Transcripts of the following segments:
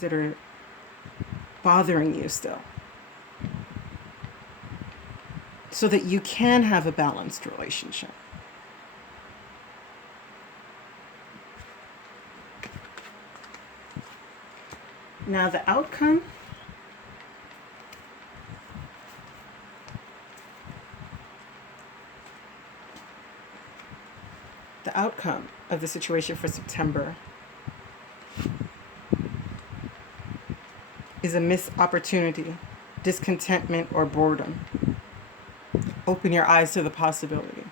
that are bothering you still, so that you can have a balanced relationship. Now the outcome of the situation for September is a missed opportunity, discontentment, or boredom. Open your eyes to the possibility.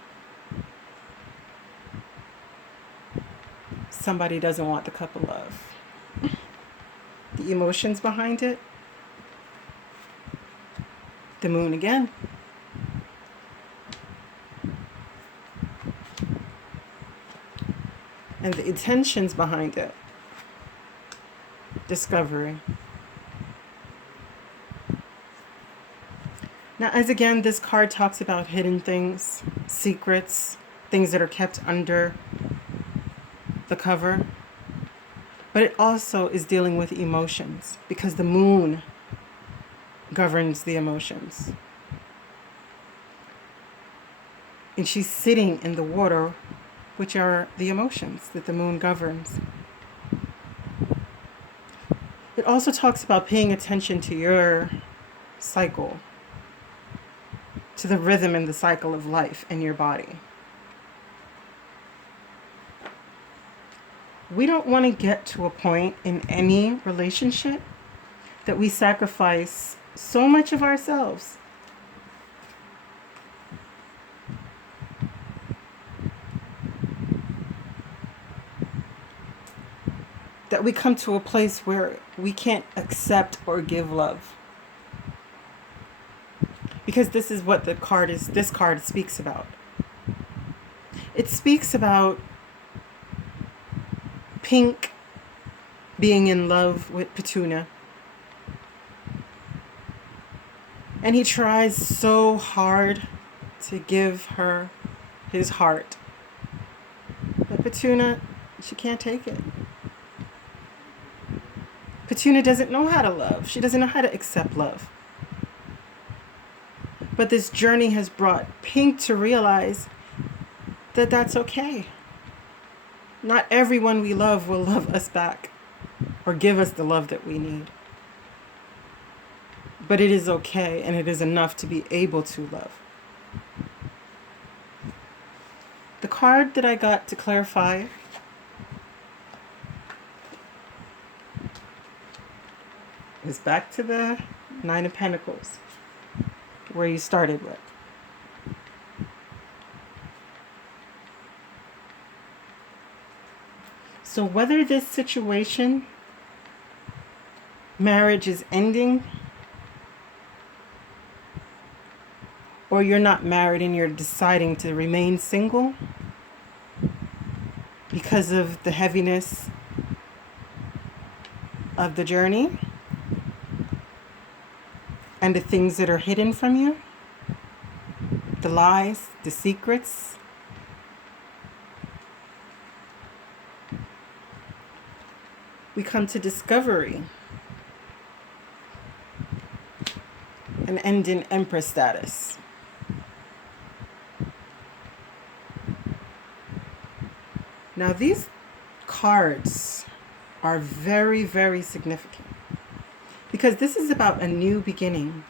Somebody doesn't want the cup of love. The emotions behind it. The moon again. And the intentions behind it. Discovery. Now, as again, this card talks about hidden things, secrets, things that are kept under the cover. But it also is dealing with emotions, because the moon governs the emotions. And she's sitting in the water, which are the emotions that the moon governs. It also talks about paying attention to your cycle, to the rhythm and the cycle of life in your body. We don't want to get to a point in any relationship that we sacrifice so much of ourselves that we come to a place where we can't accept or give love. Because this is what this card speaks about. It speaks about Pink being in love with Petunia. And he tries so hard to give her his heart. But Petunia, she can't take it. Petunia doesn't know how to love. She doesn't know how to accept love. But this journey has brought Pink to realize that that's okay. Not everyone we love will love us back or give us the love that we need. But it is okay, and it is enough to be able to love. The card that I got to clarify is back to the Nine of Pentacles, where you started with. So whether this situation, marriage is ending, or you're not married and you're deciding to remain single because of the heaviness of the journey and the things that are hidden from you, the lies, the secrets, we come to discovery and end in Empress status. Now these cards are very, very significant, because this is about a new beginning.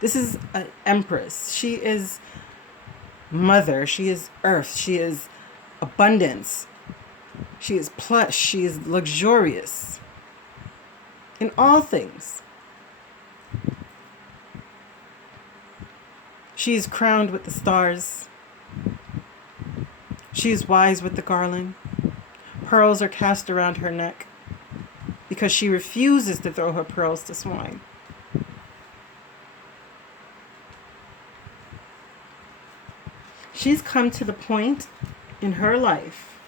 This is an Empress. She is mother. She is earth. She is abundance. She is plush. She is luxurious in all things. She is crowned with the stars. She is wise with the garland. Pearls are cast around her neck because she refuses to throw her pearls to swine. She's come to the point in her life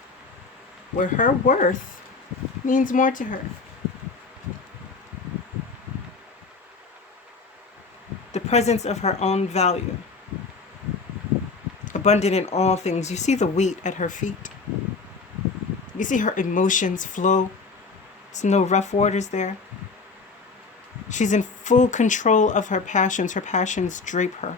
where her worth means more to her. The presence of her own value. Abundant in all things. You see the wheat at her feet. You see her emotions flow. There's no rough waters there. She's in full control of her passions. Her passions drape her.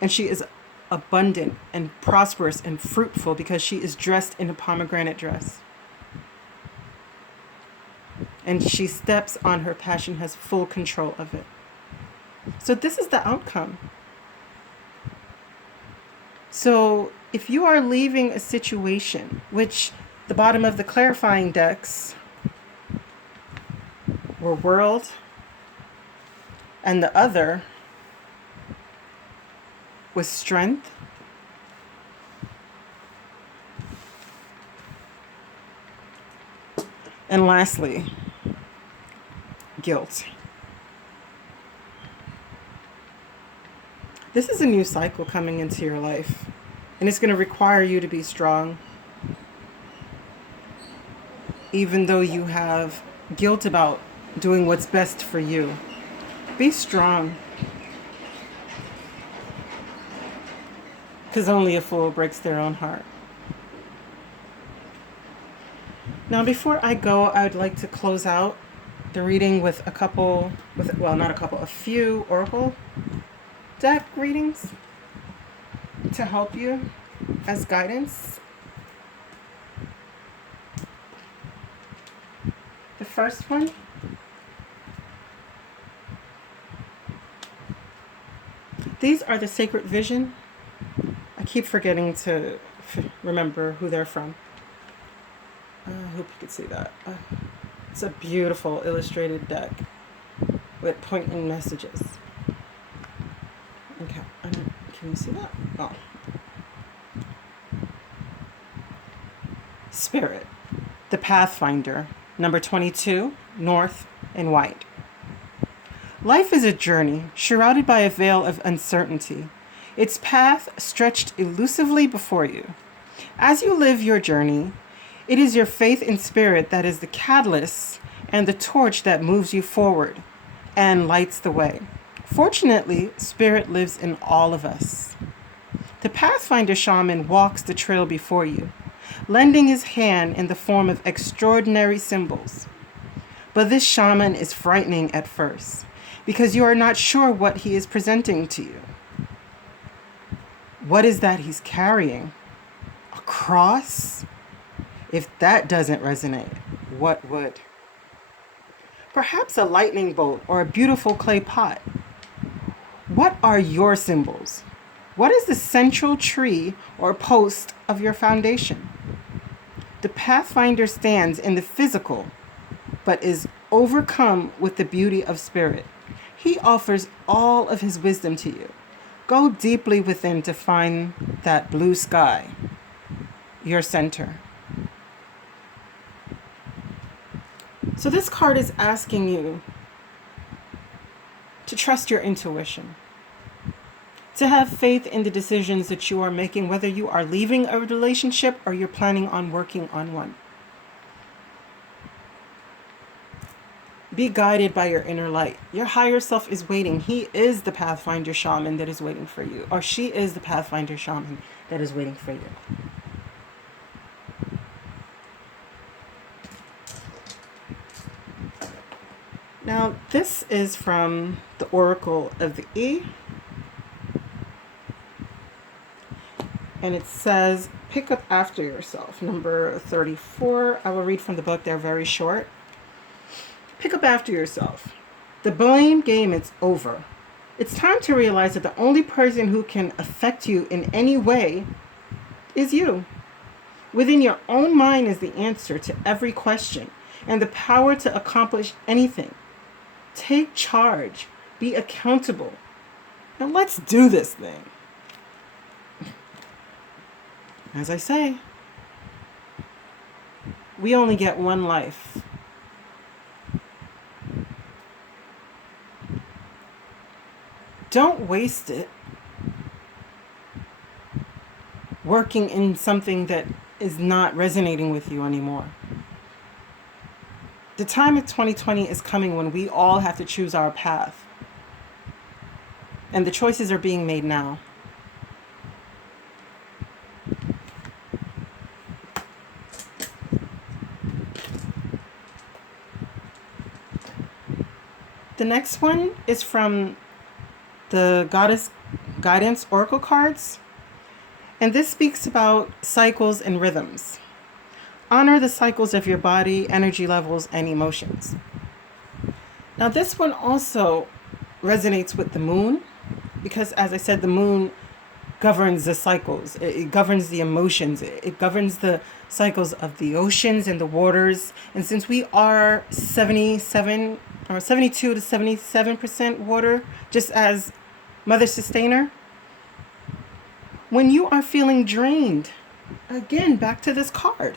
And she is abundant and prosperous and fruitful because she is dressed in a pomegranate dress. And she steps on her passion, has full control of it. So this is the outcome. So if you are leaving a situation, which the bottom of the clarifying decks were world, and the other was strength, and lastly, guilt. This is a new cycle coming into your life, and it's going to require you to be strong. Even though you have guilt about doing what's best for you, be strong. Because only a fool breaks their own heart. Now, before I go, I would like to close out the reading with a few oracle deck readings to help you as guidance. The first one, these are the Sacred Vision. I keep forgetting to remember who they're from. I hope you can see that. It's a beautiful illustrated deck with pointing messages. Okay, can you see that? Oh. Spirit, the Pathfinder, number 22, north in white. Life is a journey shrouded by a veil of uncertainty. Its path stretched elusively before you. As you live your journey, it is your faith in spirit that is the catalyst and the torch that moves you forward and lights the way. Fortunately, spirit lives in all of us. The Pathfinder shaman walks the trail before you, lending his hand in the form of extraordinary symbols. But this shaman is frightening at first because you are not sure what he is presenting to you. What is that he's carrying? A cross? If that doesn't resonate, what would? Perhaps a lightning bolt or a beautiful clay pot. What are your symbols? What is the central tree or post of your foundation? The Pathfinder stands in the physical, but is overcome with the beauty of spirit. He offers all of his wisdom to you. Go deeply within to find that blue sky, your center. So this card is asking you to trust your intuition, to have faith in the decisions that you are making, whether you are leaving a relationship or you're planning on working on one. Be guided by your inner light. Your higher self is waiting. He is the Pathfinder shaman that is waiting for you, or she is the Pathfinder shaman that is waiting for you. Now, this is from the Oracle of the E. And it says, pick up after yourself, number 34. I will read from the book. They're very short. Pick up after yourself. The blame game is over. It's time to realize that the only person who can affect you in any way is you. Within your own mind is the answer to every question and the power to accomplish anything. Take charge. Be accountable. Now let's do this thing. As I say, we only get one life. Don't waste it working in something that is not resonating with you anymore. The time of 2020 is coming when we all have to choose our path. And the choices are being made now. The next one is from the Goddess Guidance Oracle cards. And this speaks about cycles and rhythms. Honor the cycles of your body, energy levels, and emotions. Now, this one also resonates with the moon because, as I said, the moon governs the cycles. It governs the emotions. It governs the cycles of the oceans and the waters. And since we are 77 or 72 to 77% water, just as Mother Sustainer, when you are feeling drained, again, back to this card.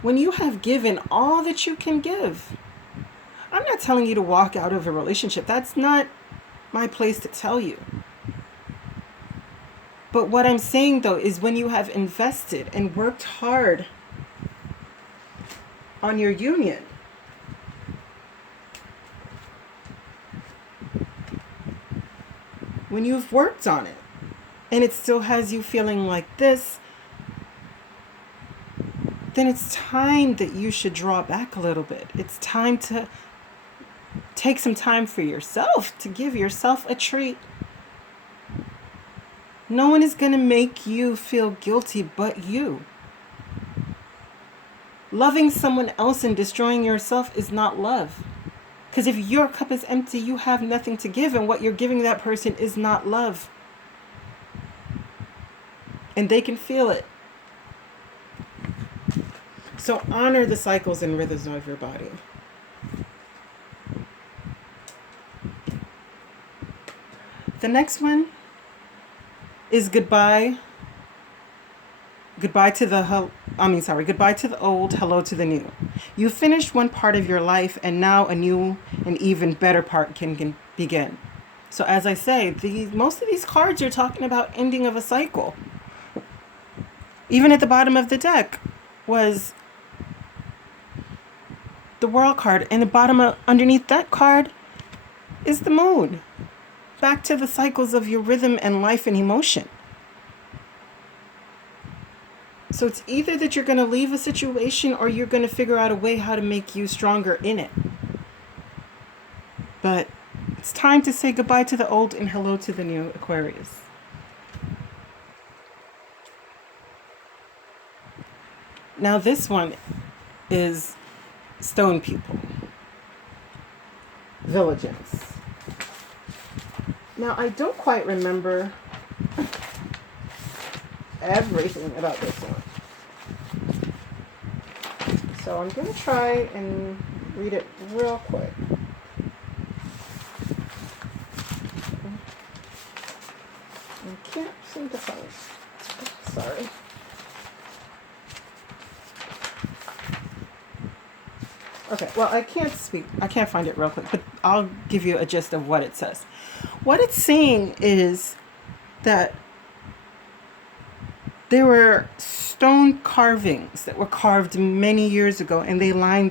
When you have given all that you can give, I'm not telling you to walk out of a relationship. That's not my place to tell you. But what I'm saying, though, is when you have invested and worked hard on your union, when you've worked on it, and it still has you feeling like this, then it's time that you should draw back a little bit. It's time to take some time for yourself, to give yourself a treat. No one is going to make you feel guilty but you. Loving someone else and destroying yourself is not love. Because if your cup is empty, you have nothing to give, and what you're giving that person is not love. And they can feel it. So honor the cycles and rhythms of your body. The next one is goodbye. Goodbye to the old, hello to the new. You finished one part of your life, and now a new and even better part can begin. So as I say, most of these cards are talking about ending of a cycle. Even at the bottom of the deck was the World card, and the bottom underneath that card is the Moon. Back to the cycles of your rhythm and life and emotion. So it's either that you're going to leave a situation or you're going to figure out a way how to make you stronger in it. But it's time to say goodbye to the old and hello to the new, Aquarius. Now this one is Stone People. Vigilance. Now I don't quite remember everything about this one. So I'm going to try and read it real quick. I can't seem to find it. Sorry. Okay, well, I can't find it real quick, but I'll give you a gist of what it says. What it's saying is that there were stone carvings that were carved many years ago, and they lined the